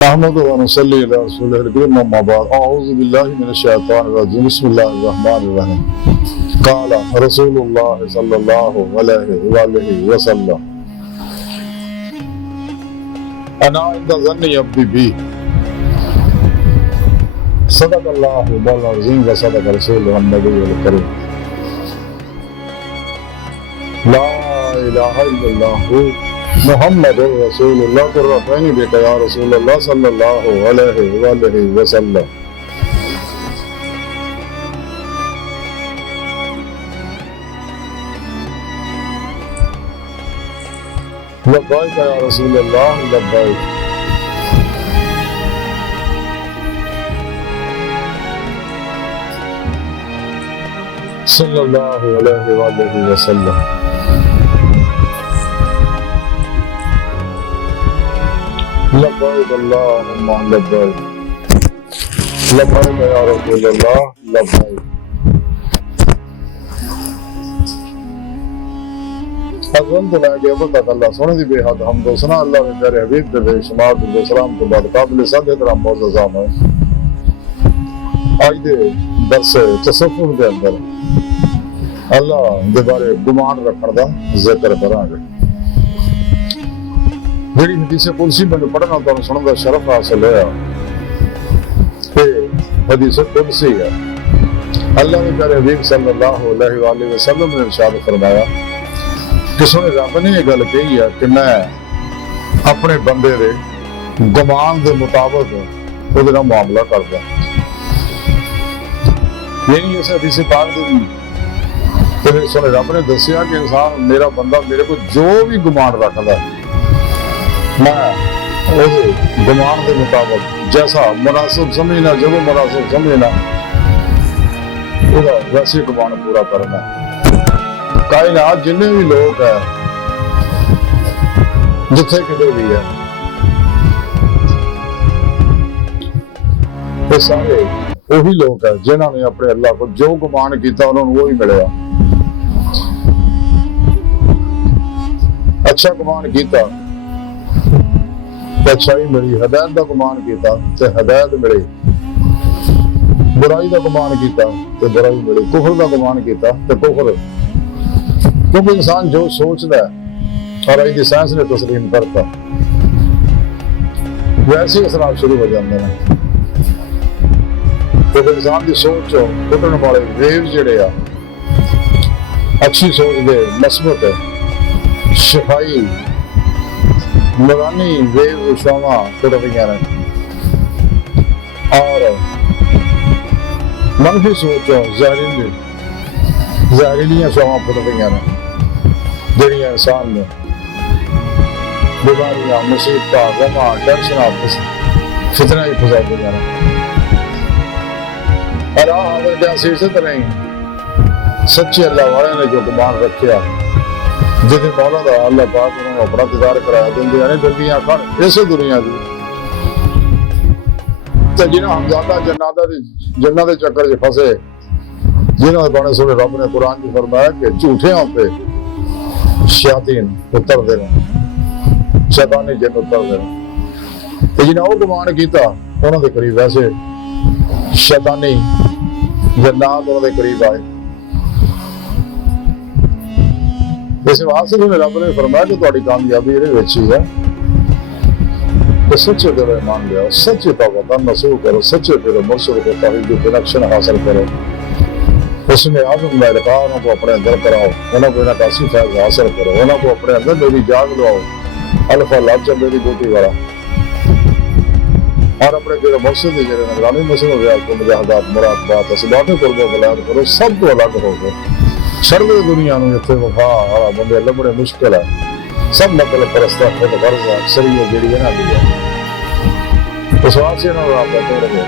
احمد ونصلي على رسوله الكريم اما بعد اعوذ بالله من الشيطان الرجيم بسم الله الرحمن الرحيم قال رسول الله صلى الله عليه وسلم انا عند ظن عبدي بي صدق الله العظيم وصدق رسوله النبي الكريم لا اله الا الله محمد رسول اللہ قرۃ بیٹا یا رسول اللہ صلی اللہ علیہ وآلہ وسلم لبیک یا رسول اللہ لبیک صلی اللہ علیہ وآلہ وسلم لبیک اللہم لبیک لبیک یا رسول اللہ لبیک حضرت میں کہ ابو تک اللہ سونے دی بے حد حمد و ثنا اللہ کے پیارے حبیب کے بے شمار درود و سلام کے بعد قابل صد احترام معززان ہے آج دے درس تصوف دے اندر اللہ دے بارے گمان رکھن دا ذکر کراں گے جڑی حدیث قدسی میں پڑھنا تو سنن دا شرف حاصل ہے کہ حدیث قدسی ہے اللہ نے پیارے حبیب صلی اللہ علیہ وآلہ وسلم نے ارشاد فرمایا کہ سونے رب نے یہ گل کہی ہے کہ میں اپنے بندے دے گمان دے مطابق وہ معاملہ کردا یعنی اس حدیث پاک دے کہ سونے رب نے دسیا کہ انسان میرا بندہ میرے کو جو بھی گمان رکھدا ہے میں گمان کے مطابق جیسا مناسب سمجھنا جب مناسب سمجھنا ویسے گمان پورا کرنا کائنات جننے بھی لوگ ہیں جتھے کتے بھی ہے یہ سارے وہی لوگ ہیں جنہوں نے اپنے اللہ کو جو گمان کیتا انہوں نے وہی ملیا اچھا گمان کیتا اچھائی ملی ہدایت کا گمان کیتا تے ہدایت ملی برائی کا گمان کیتا تے برائی ملی کفر کا گمان کیتا تے کفر کیونکہ انسان جو سوچتا ہے اور آج کی سائنس نے تسلیم کرتا ویسے اثرات شروع ہو جاتے ہیں کیونکہ انسان کی سوچ ٹوٹن والے ویو جڑے آ اچھی سوچ دے مثبت شفائی نورانی ویو شاواں ٹوٹ گئی ہیں اور منفی سوچوں زہریلیاں شاواں ٹوٹ گئی ہیں جڑیاں انسان نے بیماریاں مصیبتاں غماں ٹینشناں فتنہ ہی پھسا گئی ہیں اور حاضر کیا سیاست نہیں سچے اللہ والے نے جو گمان رکھیا جیسے مولا دا اللہ پاک انہوں نے اپنا دیدار کرایا دیں یعنی جلدیاں کھان اسے دنیا دی تو جنہاں ہمزادہ جنہ دے چکر سے پھنسے جنہاں دے بانے سورے رب نے قرآن کی فرمایا کہ جھوٹے ہوں پہ شیاطین اتر دے رہے شیطانی جن اتر دے رہے تو جنہاں وہ گمان کیتا انہوں دے قریب ایسے شیطانی جنات انہوں دے قریب آئے اس واسطے میں رب نے فرمایا کہ تہاڈی کامیابی یہ وچی ہے کہ سچے دل ایمان لے آؤ سچے توبہ نصوح کرو سچے دل مرشد کو توحید کی کنیکشن حاصل کرو اس میں اعظم مہربانوں کو اپنے اندر کراؤ انہوں کو انعکاسی فیض حاصل کرو انہوں کو اپنے اندر میری جاگ لواؤ الفا لفظ میری بوٹی والا اور اپنے جڑے مرشد جڑے نگرانی مسلم ریاض کو مجاہدات مراقبات اسباب قرب و بلاد کرو سب کو الگ ہو گئے شرم دنیا میں اتنے وفا بندے لبڑے مشکل ہے سب مطلب پرستہ خود غرض اکثریت جڑی ہے نا دی ہے اس واسطے انہوں نے رابطہ توڑ گیا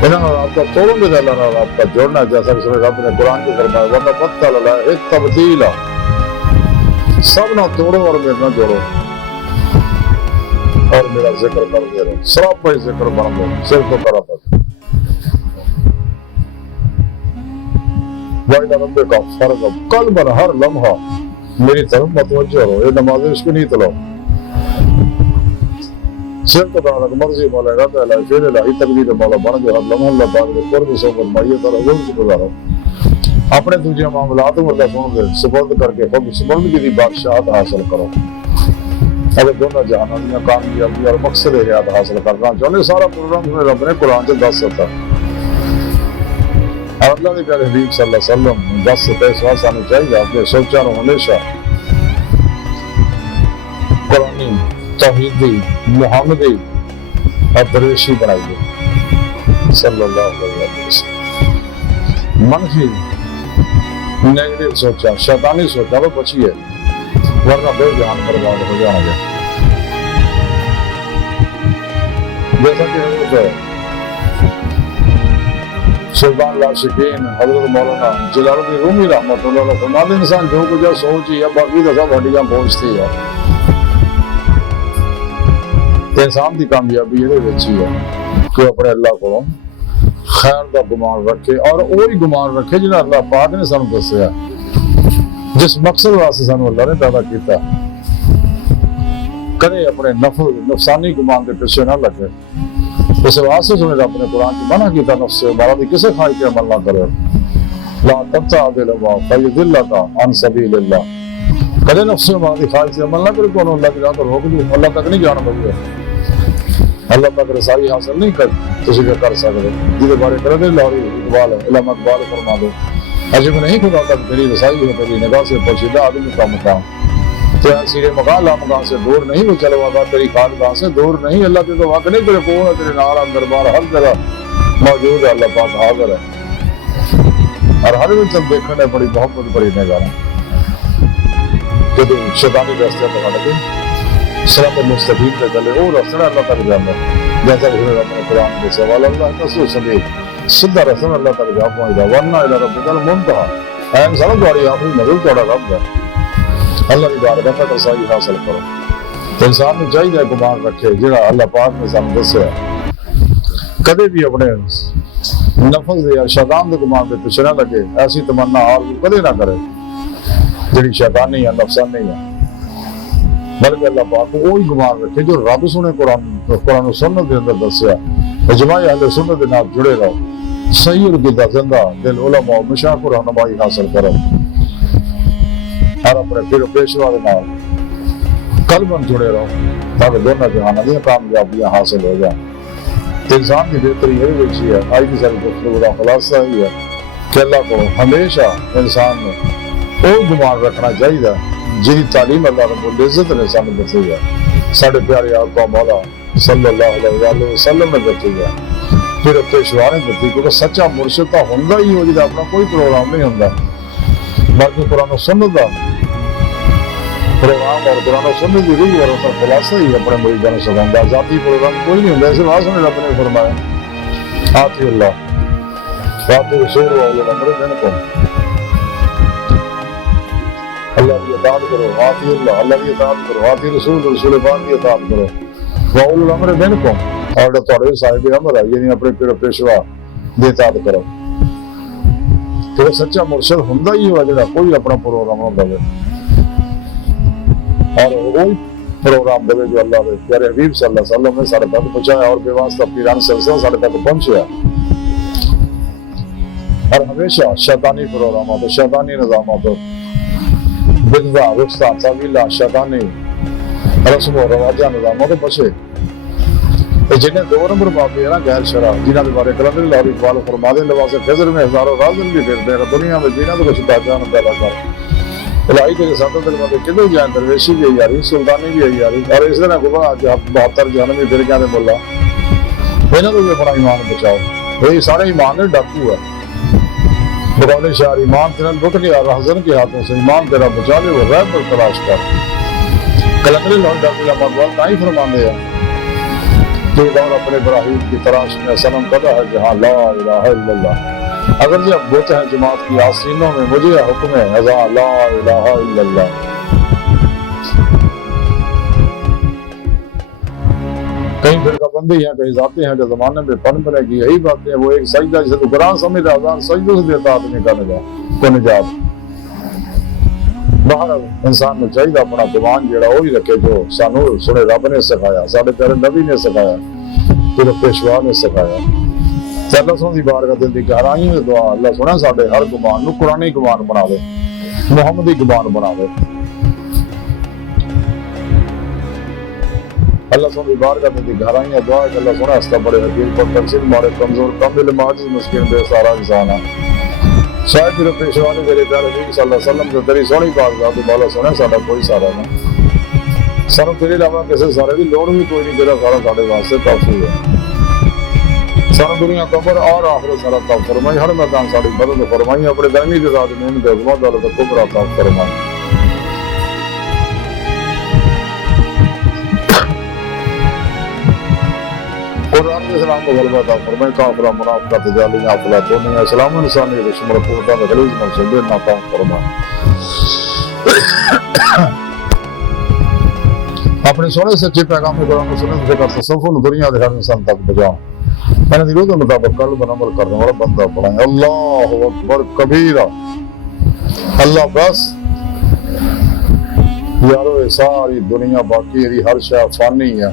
انہوں نے رابطہ توڑوں گے اللہ نے رابطہ جوڑنا جیسا کہ رب نے قرآن کی فرمایا ورنہ بدل اللہ ایک تبدیل سب نہ توڑو اور میرے نہ جوڑو اور میرا ذکر کر دے رہو سراب پر ذکر بن دو صرف تو کرا تھا وَإِلَى رَبِّكَ فَارْغَب قلباً ہر لمحہ میری طرف متوجہ ہو یہ نماز عشق نہیں تلاؤ صرف تک مرضی مولا ارادہ الہی فعل الہی تقدیر مولا بن گیا لمحہ اللہ پاک دے قرب صحبت مائیت اور حضور کی گزارو اپنے دوجے معاملات کو اللہ سن دے سپرد کر کے خود سپردگی دی بادشاہت حاصل کرو اگر دونوں جہانوں دیا کامیابی اور مقصد حیات حاصل کرنا چاہتے سارا پروگرام رب نے قرآن سے دس سکتا اور اللہ کے پیارے حبیب صلی اللہ علیہ وسلم دس سے 23 سال سانو چاہیے اپنے سوچا نو ہمیشہ قرآنی توحیدی محمدی اور درویشی بنائیے صلی اللہ علیہ وسلم منفی نیگیٹو سوچا شیطانی سوچا وہ بچیے ورنہ بے جان برباد ہو جانا گیا جیسا کہ حضرت سلطان العاشقین حضرت مولانا جلال الدین رومی رحمۃ اللہ علیہ فرماتے انسان جو کچھ سوچی ہے باقی تو سب ہڈیاں پہنچتی ہے انسان کی کامیابی یہ ہی ہے کہ اپنے اللہ کو خیر کا گمان رکھے اور وہی گمان رکھے جنہیں اللہ پاک نے سانو دسیا جس مقصد واسطے سانو اللہ نے پیدا کیتا کرے اپنے نفسانی گمان کے پیچھے نہ لگے اس واسطے سنے رب نے قرآن کی منع کیتا نفس سے مراد کسے خواہش کے عمل نہ کرے لا تبتع بالهوى فیضلک عن سبیل اللہ کدے نفس سے مراد خواہش کے عمل نہ کرے تو اللہ کی راہ پر روک دے اللہ تک نہیں جانا بھائی اللہ تک رسائی حاصل نہیں کر سکتے جہاں بارے کرتے لاہوری اقبال ہے علامہ اقبال فرما دو عجب نہیں خدا تک تیری رسائی ہے تیری نگاہ سے پوشیدہ آدمی کا مقام تیرا سیرے مقام لا مقام سے دور نہیں وہ چلو آباد تیری خاندان سے دور نہیں اللہ کے تو واقع نہیں تیرے کو ہے تیرے نارا دربار ہر جگہ موجود ہے اللہ پاک حاضر ہے اور ہر وقت دیکھنے ہے بڑی محبت بڑی نگاہ کہ شیطانی راستے پر لگے صراط مستقیم پہ چلے وہ رسول اللہ تک جانا جیسا کہ رب نے قرآن کے سوال اللہ تسو سبیل سیدھا رسول اللہ تک جا پہنچا ورنہ الى ربک المنتہی اے انسان تمہاری آخری منزل تھوڑا رب ہے اللہ کی بارگاہ تک رسائی حاصل کرو تو انسان نے چاہیے گمان رکھے جہاں اللہ پاک نے سانو دسیا کدے بھی اپنے نفس یا شیطان کے گمان کے پیچھے نہ لگے ایسی تمنا آرزو کدے نہ کرے جڑی شیطانی یا نفسانی ہے بلکہ اللہ پاک کو وہی گمان رکھے جو رب سنے قرآن و سنت کے اندر دسیا اجماع اہل سنت کے نال جڑے رہو صحیح اور گدا زندہ دل علماء و مشایخ کو رہنمائی حاصل کرو اور اپنے پھر پیشوا کے نال قلباً جڑے رہو تاکہ دونوں جہانوں کی کامیابیاں حاصل ہو جائیں انسان کی بہتری یہی ویچی ہے آج کی ساری گفتگو کا خلاصہ ہی ہے کہ اللہ کو ہمیشہ انسان نے وہ گمان رکھنا چاہیے جی تعلیم اللہ رب العزت نے سامنے دسی ہے ساڑھے پیارے آقا مولا صلی اللہ علیہ وسلم نے دسی ہے پھر پیشوا نے دسی کیونکہ سچا مرشد تو ہوتا ہی ہو جائے اپنا کوئی پروگرام نہیں ہوتا بلکہ قرآن و سنت کا پروگرام اور قرآن و سنت کی روح اور اس کا خلاصہ ہی اپنے مریدوں نے سکھاتا ذاتی پروگرام کوئی نہیں ہوتا ایسے واسطے نے رب نے فرمایا آتی اللہ آتی رسول و اولو الامر منکم اللہ کی اطاعت کرو آتی اللہ کی اطاعت کرو آتی رسول پاک کی اطاعت کرو وَأُولُو الْأَمْرِ مِنْكُمْ اور تھوڑے صاحب امر ہے یعنی اپنے پیشوا دی اطاعت کرو کہ سچا مرشد ہوندا ہی ہوا جڑا کوئی اپنا پروگرام نہ دے اور وہی پروگرام دے جو اللہ دے پیارے حبیب صلی اللہ علیہ وسلم نے سارے تک پہنچایا اور بے واسطہ پیران سلسلہ سارے تک پہنچیا اور ہمیشہ شیطانی پروگرامات شیطانی نظامات بدعا رخصہ طویلہ شیطانی رسم و رواجہ نظاموں تو بچے جنہیں دو نمبر باقی ہے نا غیر شرع جنہاں کے بارے کلندر لاہوری اقبال فرماتے ہیں لباس خضر میں ہزاروں رازن بھی پھرتے ہیں دنیا میں جینا تو کچھ پہچان پیدا کر الہی کے ساتھ دل میں کدھر جائیں درویشی بھی آئی رہی سلطانی بھی آئی رہی اور اس طرح کو 72 جہنمی فرقیاں دے مولا انہاں تو بھی اپنا ایمان بچاؤ یہ سارے ایمان نے ڈاکو ہے بقول شعر ایمان تیرا لٹ گیا رہزن کے ہاتھوں سے ایمان تیرا بچا لے وہ غیب پر تلاش کر کلندر لاہوری ڈاکٹر احمد وال نہیں فرماندے ہیں کہ دور اپنے ابراہیم کی تراش میں صنم قدہ ہے جہاں لا الہ الا اللہ اگر جب بت ہے جماعت کی آستینوں میں مجھے حکم ہے ازاں لا الہ الا اللہ کہیں فرقہ بندی ہیں کہیں ذاتی ہیں کہ زمانے میں پن پڑے گی یہی باتیں ہیں وہ ایک سجدہ جسے تو قرآن سمجھ رہا ہے سجدوں سے دیتا آدمی کا نجات ਬਾਹਰ ਇਨਸਾਨ ਨੂੰ ਚਾਹੀਦਾ ਆਪਣਾ ਦਿਮਾਗ ਜਿਹੜਾ ਉਹ ਹੀ ਰੱਖੇ ਜੋ ਸਾਨੂੰ ਸੁਣੇ ਰੱਬ ਨੇ ਸਿਖਾਇਆ, ਸਾਡੇ ਪਿਆਰੇ ਨਬੀ ਨੇ ਸਿਖਾਇਆ, ਫਿਰ ਪੇਸ਼ਵਾ ਨੇ ਸਿਖਾਇਆ। ਤੇ ਅੱਲਾਹ ਸੁਣ ਦੀ ਬਾਰਗਾਹ ਦਿਲ ਦੀ ਗਹਿਰਾਈਆਂ ਵਿੱਚ ਦੁਆ, ਅੱਲਾਹ ਸੁਣਾ ਸਾਡੇ ਹਰ ਗੁਮਾਨ ਨੂੰ ਕੁਰਾਨੀ ਗੁਮਾਨ ਬਣਾਵੇ, ਮੁਹੰਮਦੀ ਗੁਮਾਨ ਬਣਾਵੇ। اللہ سن دی بارگاہ میں دی گھرائیاں دعا کہ اللہ سنا ہستا بڑے حکیم پر تنسل مارے کمزور کامل ماجز مسکین بے سارا انسان ہے شاید جو پیشوانی میرے پیارے نبی صلی اللہ علیہ وسلم سے تیری سونی بارگاہ تو مولا سنا ساڈا کوئی سارا نہ سانو تیرے علاوہ کسی سارے دی لوڑ بھی کوئی نہیں، تیرا سارا ساڈے واسطے کافی ہے۔ سانو دنیا قبر اور آخرت سارا عطا فرمائی، ہر میدان ساڈی مدد فرمائی، اپنے دائمی رضا دی نعمت عظمت دولت کبر عطا فرمائی۔ قرآن اسلام کو غلبہ عطا فرمائے، کافرہ منافقہ تجالیاں افلاطونیہ اسلام انسانی رشم رکوردہ غلیظ منصوبے ناکام فرمائے۔ اپنے سونے سچے پیغام قرآن کو سنت سے کا تصوف دنیا دے ہر انسان تک بجاؤ، میں نے دلوں کے مطابق قلب عمل کرنے والا بندہ بنائے۔ اللہ اکبر کبیرہ، اللہ بس یارو یہ ساری دنیا باقی ہے، ہر شے فانی ہے،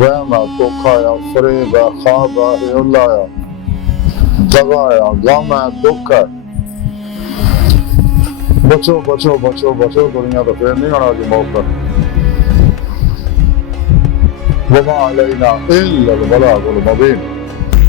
وہم ہے، دھوکھا ہے، فریب ہے، خواب ہے، ہلا ہے، جگہ ہے، غم ہے، دکھ ہے۔ بچو بچو بچو بچو، دنیا تو پھر نہیں آنا جی موقع۔ وما علینا الا البلاغ المبین۔